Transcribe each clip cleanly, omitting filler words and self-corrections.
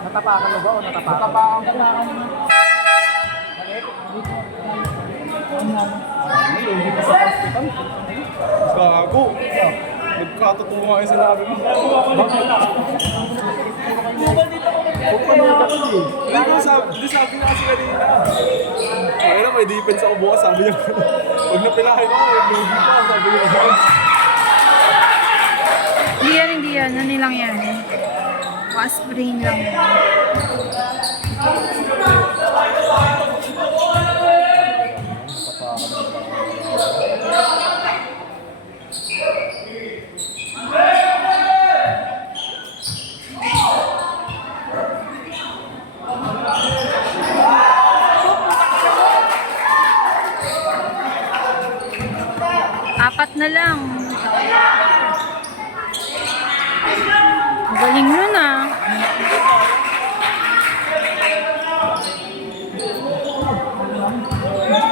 Natapakan mo ba o natapakan? Natapakan ko. Hindi pa sa hospital. Gago. Nagkatotoo nga yung sinabi mo. Hindi sabi niya kasi kanina. Kaya na may defense ako bukas, sabi niya. Huwag na pilahin ako, huwag pa, sabi niya. Hindi yan. Ano lang yan? Aspirin lang yan. Apat na lang. Galing nun ah.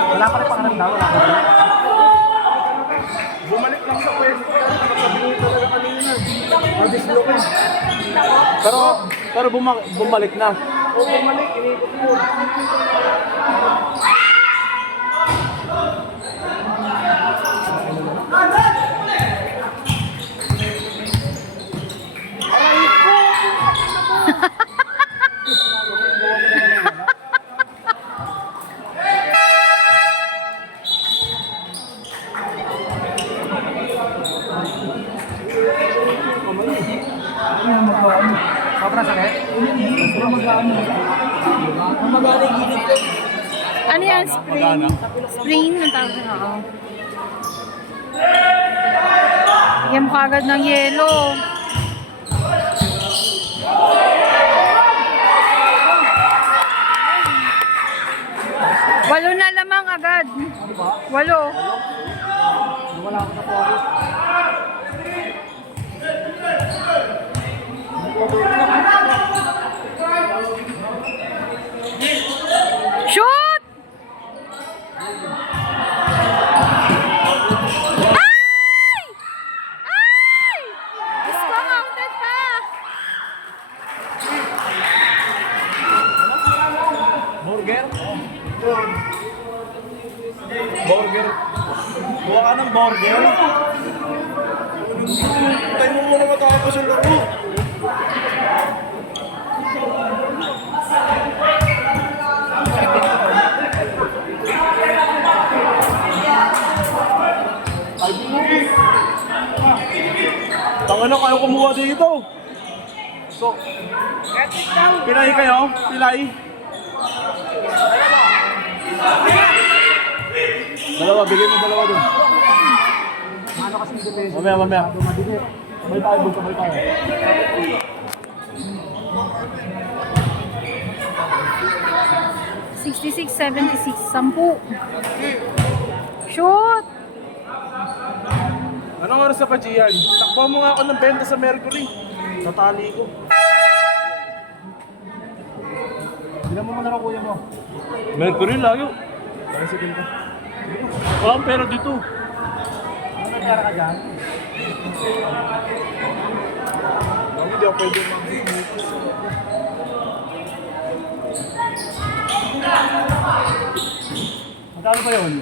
Wala pa rin pakaramdam, wala pa rin. Bumalik lang sa pwesto. Sabi niyo talaga kanina. Mag-dislocate. Pero bumalik na. Oo, bumalik. Iniikot mo. Sobrang sakit? Ano yan? Sprain? Sprain ang tawag na ako. Bigyan mo kagad ng yelo. Walo na lamang agad. Walo. Wala ako sa focus. Shoot! Ay! Ay! Gusto mounted pa! Burger? Burger. Buha ka ng burger. Tayo mo muna matapos yung laro. Tangina kayo kumuha dito. So, pilay kayo? Pilay? Dalawa, bigay mo dalawa dun. Ano kasi yung depensa? Mamaya. Dumadikit. Sabay tayo, sabay tayo. 66, 76, 10. Shoot! Anong oras sa pajiyan? Takbo mo nga ako ng benta sa Mercury. Sa tali ko. Bilang mo muna lang kuya mo. Mercury layo. Tricycle ka. Wala akong pera dito. Ano nangyari ka dyan? Hindi ako pwede mag-bukas. Magkano ba yun?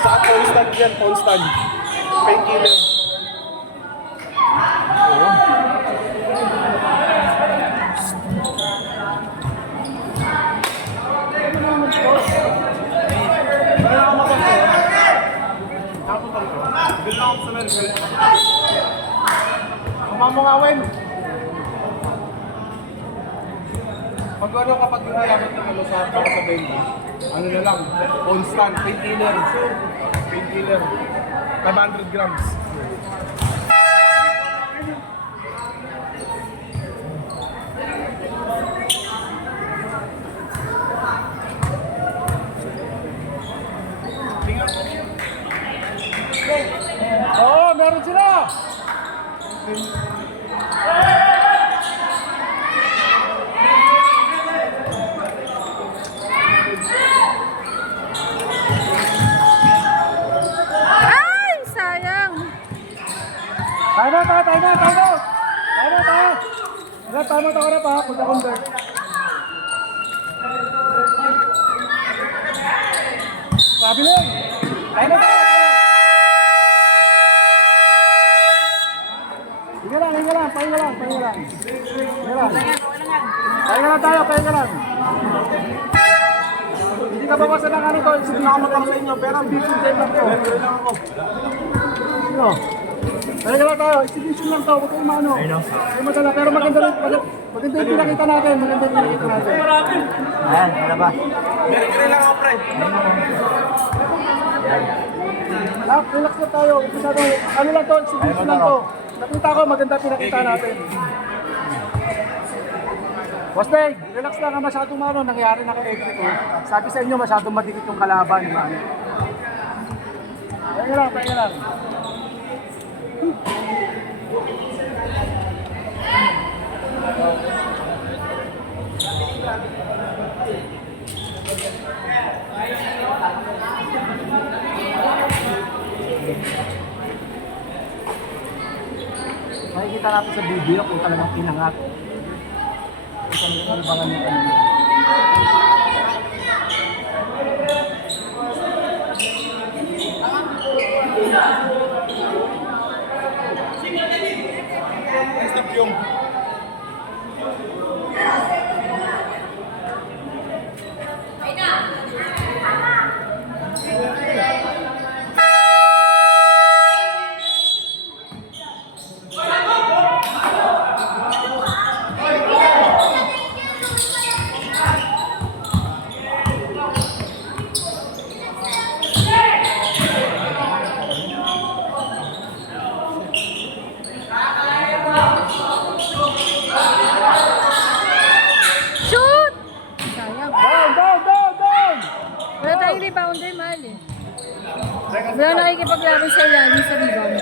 Sa phone stand yan, phone stand. Painkiller. Sama mo nga, Wen. Pag ano kapag hindi abot ng ano sa para sa benta, ano na lang, constant, painkiller. Painkiller. 500 grams. Oo, meron sila! Ay! Sayang! tama ito oras ha, pagka-convert. Sabi mo, kaya na tayo. Hinga lang, pahinga lang. Hinga lang. Pahinga lang tayo, pahinga lang. Hindi ka bawasan ng ano to, hindi ako matang sa inyo, pero ang business time lang to. Sino? Pahinga lang tayo, exhibition lang to, huwag kayong maano. Ay madala, pero maganda yung pinakita natin, Ayan, ano ba? Kaya lang ako, pre. Relax na tayo, masyado, ano lang to, exhibition lang to. Nakita ko, maganda pinakita natin. Bosteg, relax lang, masyadong ano, nangyari na kay Egg ito. Sabi sa inyo, masyadong madikit yung kalaban. Pahinga lang. Makikita natin sa video kung talagang pinangat. Kung talagang libangan yung kanina. Stop yung. Shoot! Sayang. Down! Wala tayong rebounder, mahal eh. Wala nakikipaglaban sa ilalim sa rebound.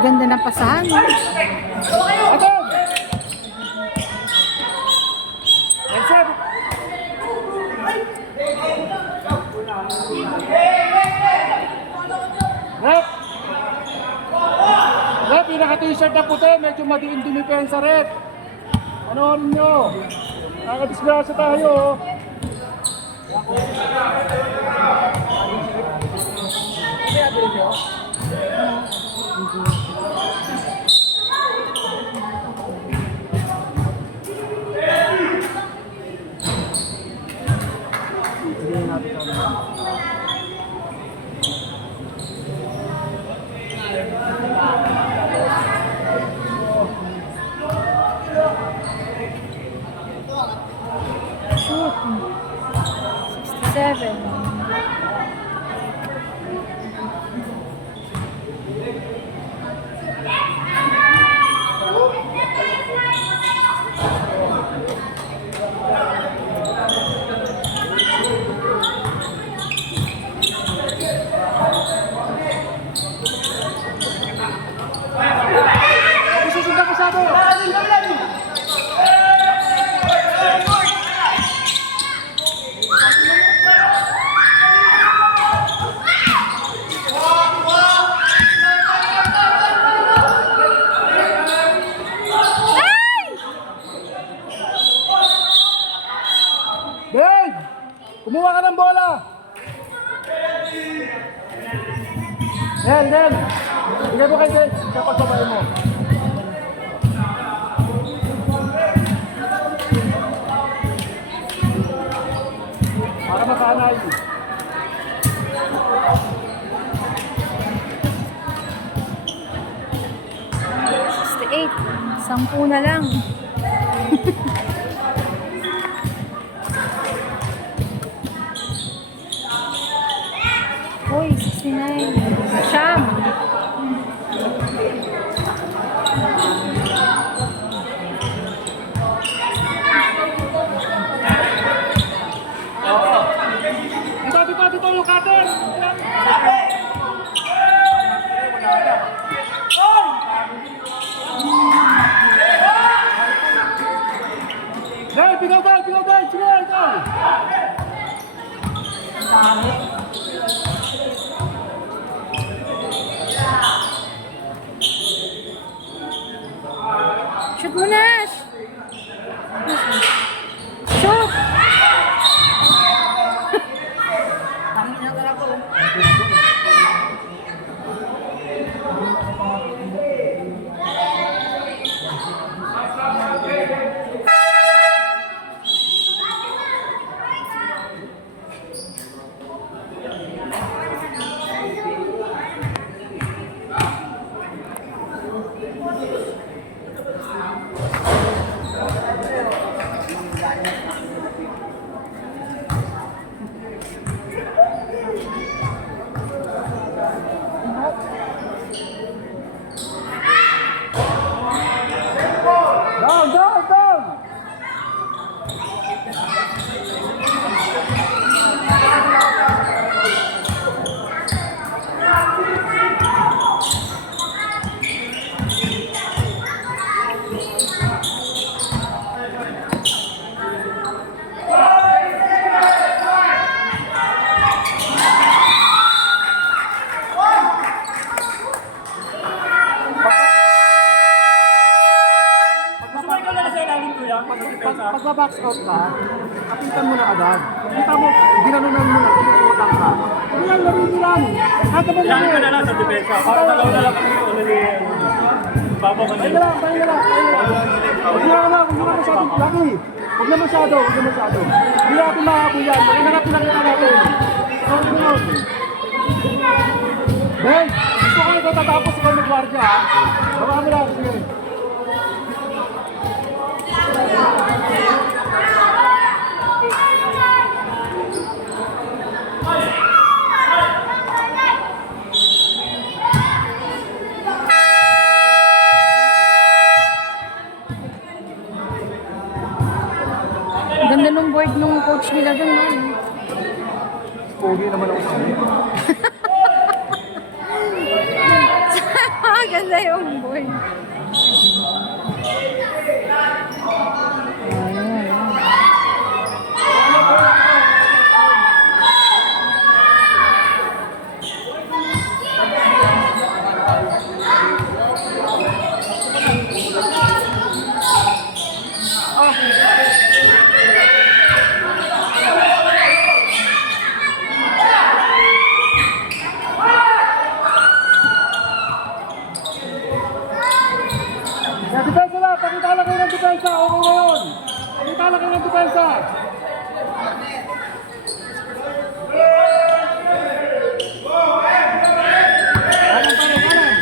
Ganda ng pasahan, no? Agad! Answer! Rep, pinaka-t-shirt na puti, medyo madiin dumipensa, Rep. Ano nyo? Nakakadisgrasya tayo, oh. Shoot! 67. Susundan ka sabo! Babe! Kumuha ka ng bola! Del! Bigay mo kay Del sa pagbabae mo. Para makanay. 68. 10 na lang. Uy, 69. Siyam. Dito yung cutter! magpa-box out ka, kapitan mo na agad. Kita mo, ginanunan mo na, tumutang ka. Hindi lang, laro nyo lang. Kahit naman Yan ka na lang sa depensa. Para dalawa na lang kami ano ni Papa Tayo na lang, tayo na lang. Huwag na masyadong laki. Huwag na masyado. Hindi natin makahabol yan. Maghanap lang kita natin. Sorry na yun. Ben, gusto ko na tatapos ikaw mag-guardia ha. Baka mo lang, sige. Ganda nung board nung coach nila dun, man. Pogi naman ako sa iyo. Ganda yung board. Yan, depensa lang. Pakita lang kayo ng depensa. Okay na yun. Pakita lang kayo ng depensa. Kanan pa rin, kanan.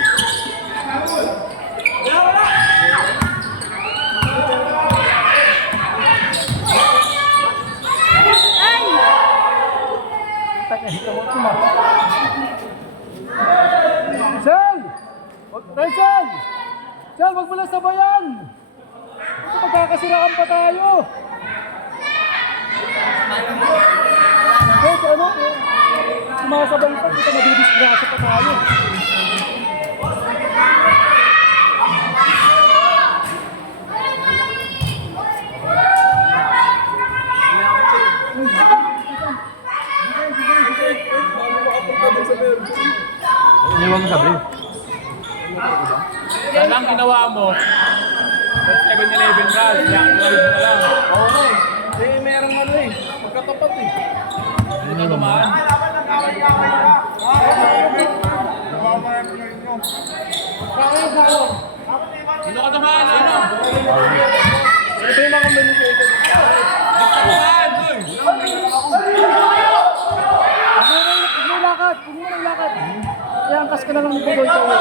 Sel! Rachel! Sel, wag mo lang sabayan! Ito magkakasiraan pa tayo! Guys, ano? Sumasabay pa, kita madidisgrasya pa tayo. Iniwan mo sa brief. Yan lang ginawa mo. 7-11 ka. Yan, 12 na lang. Okay. Eh, merong ano eh. Magkatapat eh. Hindi ka tumaan. Sino ka tumaan? Ano? Ito yung mga menu sa ito. Tumaan! Hoy! Huwag mo ilakad! Huwag mo na ilakad! Kaya angkas ka na lang ni Pugoy sa uwi.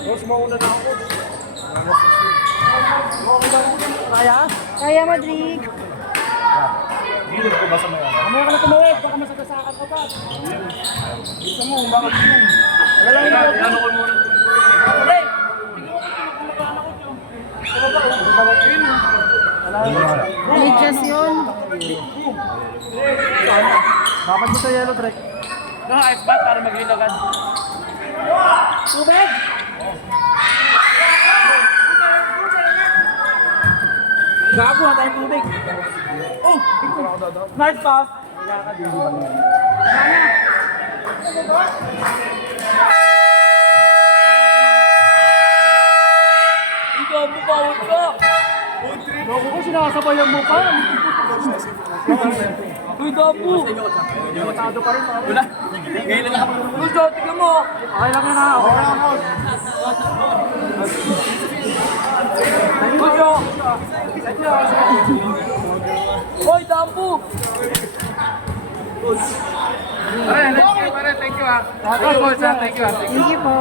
Boss, mauna na ako. Kaya? Kaya, Madrig. Gilid ko ba sa mga? Mamaya ka na tumawid, baka masagasakan ka pa. Gusto mo, bakit yun? Wala lang yung Ano ko muna? Medyas yun. dapat mo sa yellow track. Ice bath para maghilagan. Tubig. Gago na tayong tubig. Oh! Nice pass! Ikaw mo bawal ka! Loko ko, sinasabayan mo pa. Uy, gapo! Matado pa rin. Wala! Ngayon lang ako. Uy, tignan mo! Okay lang yan ha. Okay lang ako. Uy, Jo! Uy, dampo! Thank you ah. Thank you. Thank you po.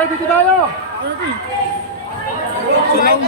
Ready dito tayo. Silang